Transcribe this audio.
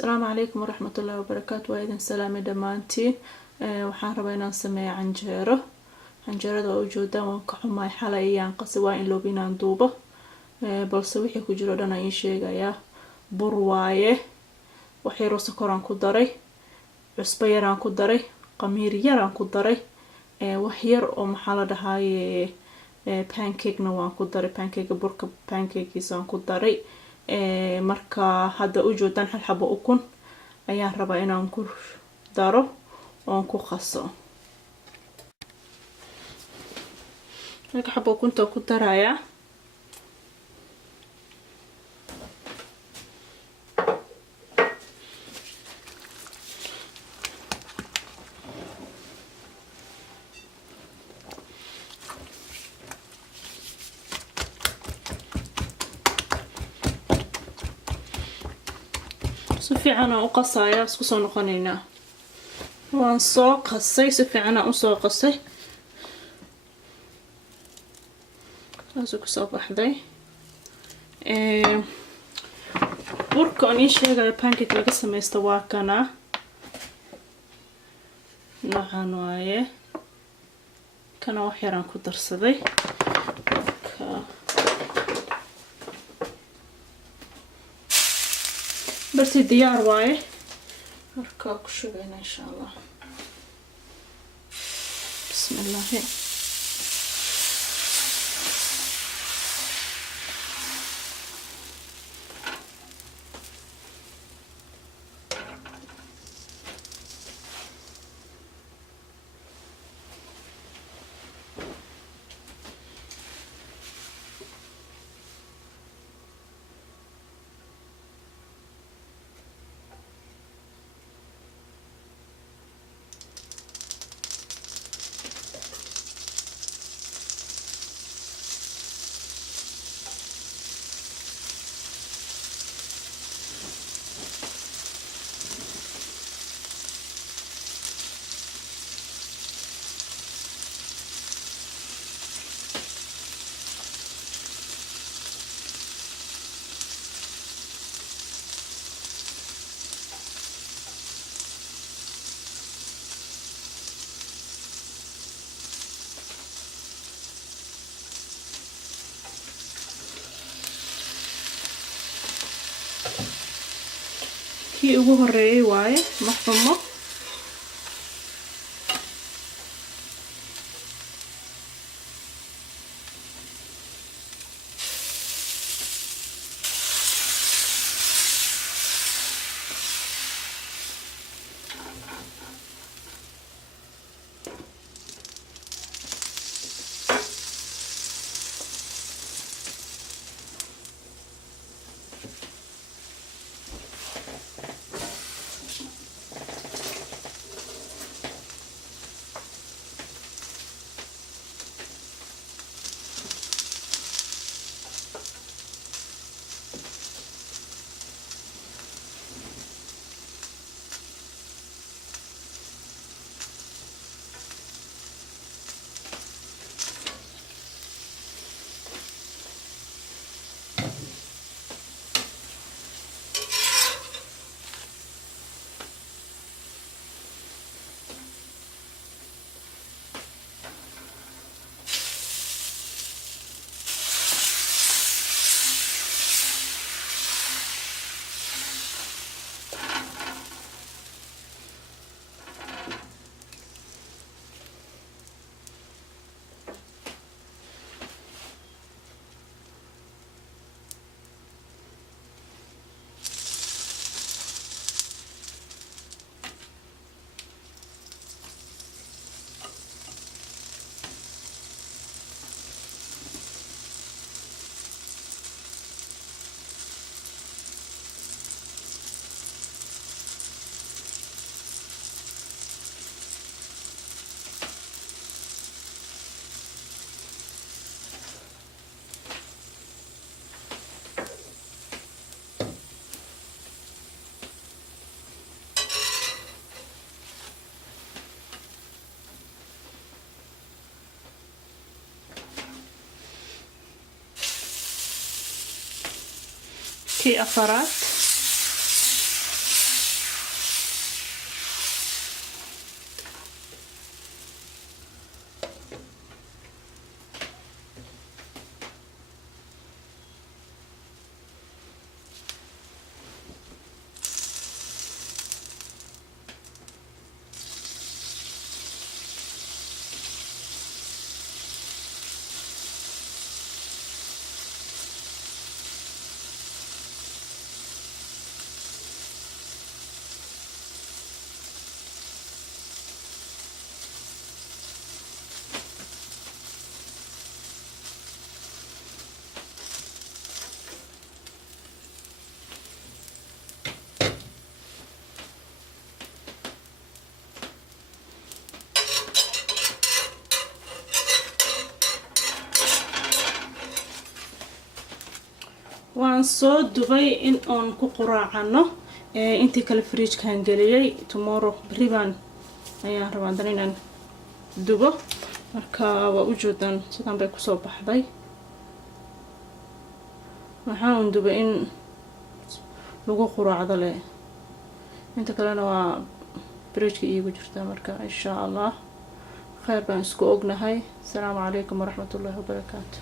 السلام عليكم ورحمة الله وبركاته. وإذن سلامي دمانتين. waxaan rabaa inaan sameeyo canjeero. canjeerada oo ujeedaan waan ka xumaay xalay ayaan qasay waa in loob inaan duubo. balse wixii ku jiro dhan ayaan sheegayaa. bur waaye, wax yar oo sokor aan ku daray, cusbo yar aan ku daray, qamiir yar aan ku daray, wax yar oo maxaa la dhahaye pancake na waan ku daray, pancake burka pancake-kiisa aan ku daray. marka hadda ujeedaan hal xabo ukun ayaan rabaa inaan ku daro oon ku qaso. halka xabo ukunta ku daraya. si fiican aan u qasaya, isku soo noqonaynaa. waan soo qasay, si fiican aan u soo qasay. taas ku soo baxday. burka aan sheegayo pancake laga sameeysto waa kana. noocan waaye. kana wax yar aan ku darsaday. بس ديار واي مركاك شوينا ان شاء الله. بسم الله. kii ugu horeeyay waaye maxfumo. kii afaraad. waxaan soo dubay in aan ku quraacano intii kale fridge-kan geliyay tomorrow riban ayaan rabaa dan inaan dubo marka waa u jeedaan sidan bay kusoo baxday waxaan dubay in lagu quraacdo le inta kalena waa fridge-ka iigu jirta marka insha Allah khayr baan isku ognahay. Assalaamu calaykum waraxmatullaahi wabarakaatuh.